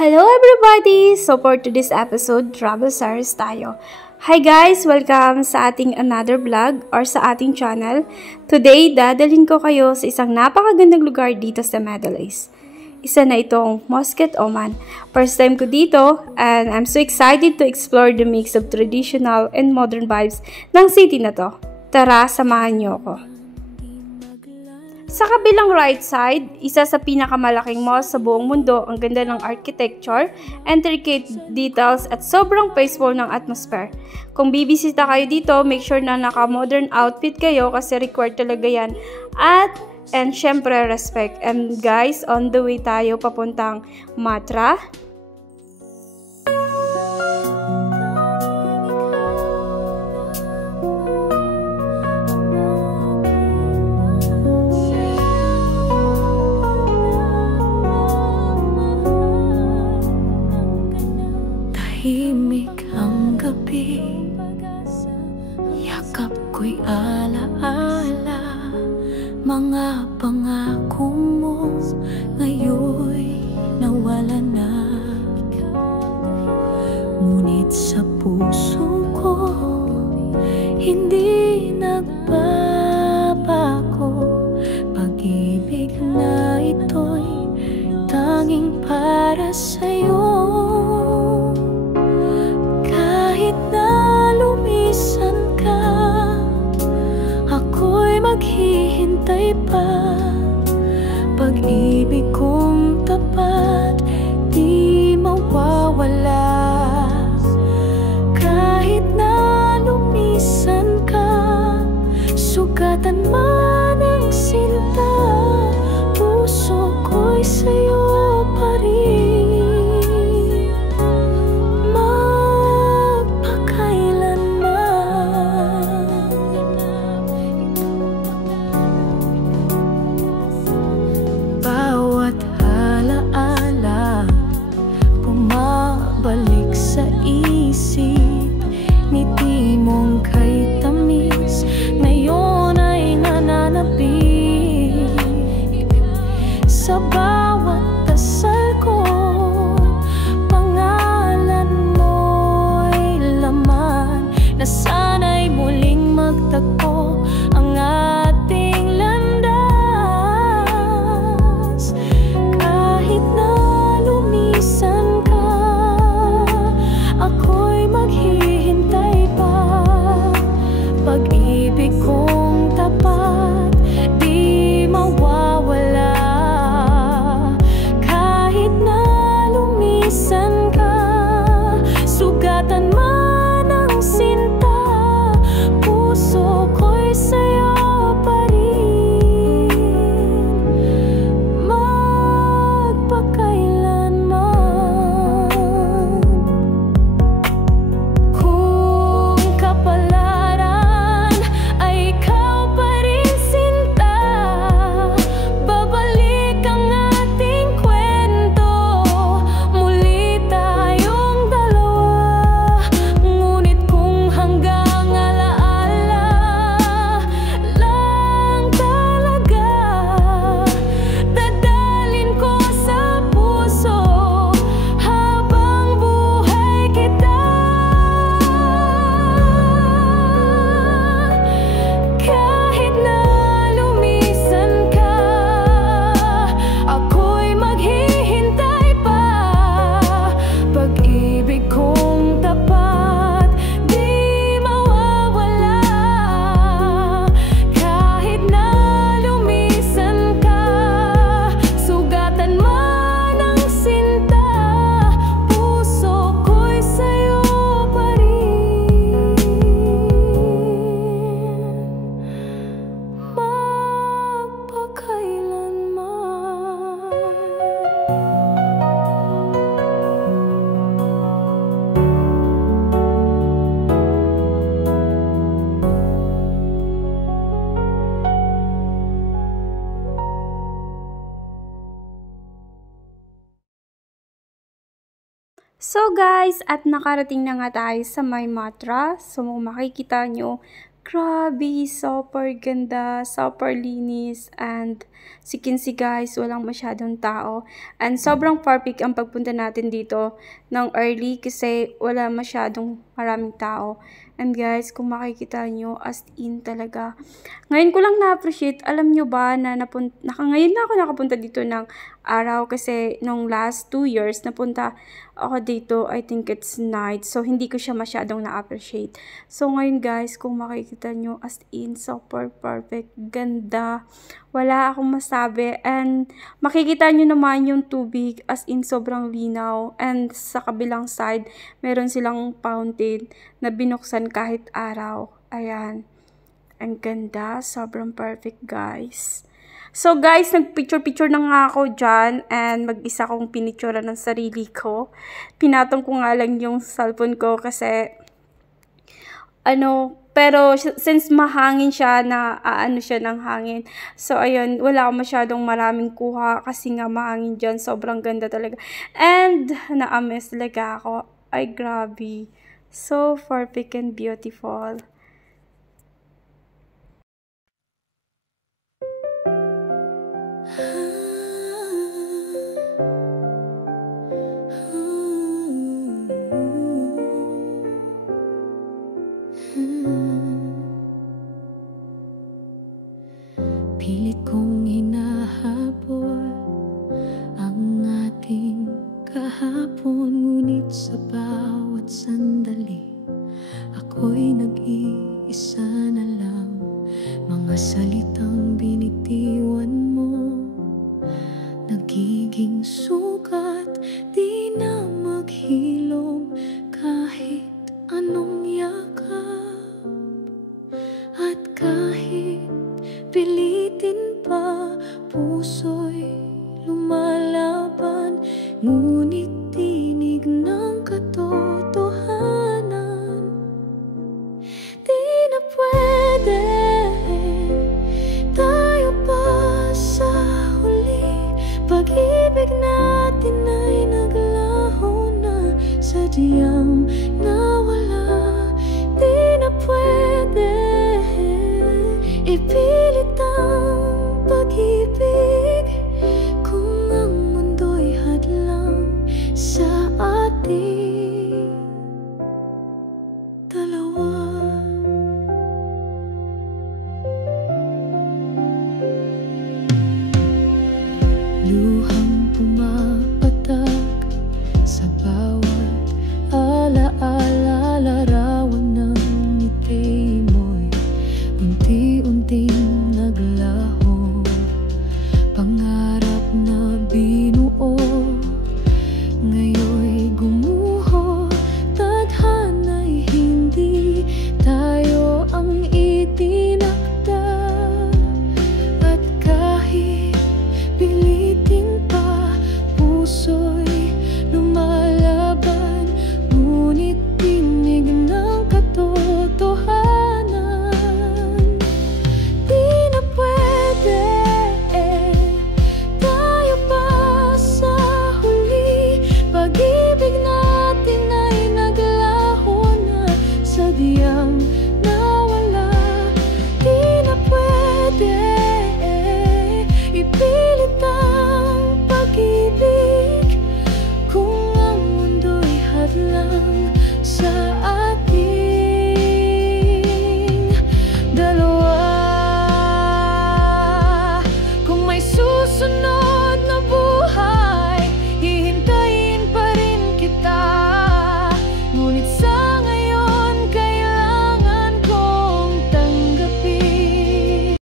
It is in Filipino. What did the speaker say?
Hello everybody! So for today's episode, travel series tayo. Hi guys! Welcome sa ating another vlog or sa ating channel. Today, dadalhin ko kayo sa isang napakagandang lugar dito sa Middle East. Isa na itong Muscat, Oman. First time ko dito and I'm so excited to explore the mix of traditional and modern vibes ng city na to. Tara, samahan niyo ako. Sa kabilang right side, isa sa pinakamalaking mall sa buong mundo, ang ganda ng architecture, intricate details at sobrang peaceful ng atmosphere. Kung bibisita kayo dito, make sure na naka-modern outfit kayo kasi required talaga yan. And syempre respect. And guys, on the way tayo papuntang Matra. Tahimik ang gabi, yakap ko'y alaala, mga pangako mo ngayon'y nawala na. Ngunit sa puso ko, hindi nagbabago. Pag-ibig na ito'y tanging para sa'yo. Maghihintay pa, pag-ibig kong tapat di mawawala. Kahit na lumisan ka, sugatan man ang sinta, puso ko'y sa'yo pa rin. Balik sa isip, ngiti mong kay tamis, ngayon ay nananabik. Sa bawat dasal ko, pangalan mo'y laman, na sana'y muling magtagpo ang ating landas. Kahit na lumisan ka, ako'y maghihintay pa, pag-ibig kong tapat di mawawala. Kahit na lumisan ka, sugatan man ang sinta, puso ko'y sa'yo pa rin, magpakailanman. So guys, at nakarating na nga tayo sa may Matra. So makikita nyo, Grabe, super ganda, super linis, and si Kinsey guys, walang masyadong tao. And sobrang perfect ang pagpunta natin dito ng early kasi wala masyadong maraming tao. And guys, kung makikita nyo, as in talaga. Ngayon ko lang na-appreciate, alam nyo ba na ngayon na ako nakapunta dito ng araw kasi nung last 2 years napunta ako dito, I think it's night. So, hindi ko siya masyadong na-appreciate. So, ngayon guys, kung makikita nyo, as in, super perfect, ganda. Wala akong masabi. And, makikita nyo naman yung tubig, as in, sobrang linaw. And, sa kabilang side, meron silang fountain na binuksan kahit araw. Ayan. Ang ganda. Sobrang perfect, guys. So, guys, nagpicture-picture na nga ako dyan and mag-isa kong pinictura ng sarili ko. Pinatong ko nga lang yung cellphone ko kasi, pero since mahangin siya, siya ng hangin. So, ayun, wala akong masyadong maraming kuha kasi nga mahangin dyan. Sobrang ganda talaga. And, na-amaze talaga ako. Ay, grabe. So perfect and beautiful. Pilit kong hinahabol ang ating kahapon, ngunit sa bawat sandali ako'y nag-iisa na lang. Mga salitang binitiwan mo nagiging sugat, di na maghilom kahit anong yakap. At kahit pilitin pa, puso'y lumalaban, ngunit tinig ng katotohanan. Di na pwede tayo pa sa huli, pag-ibig natin ay naglaho na, sadyang nawala. Di na pwede ipilit ang pag-ibig kung ang mundo'y hadlang sa ating dalawa. Luhang pumapatak sa bawat alaala, larawan ng ngiti mo'y unti-unting naglaho. Pangarap na binuo ngayon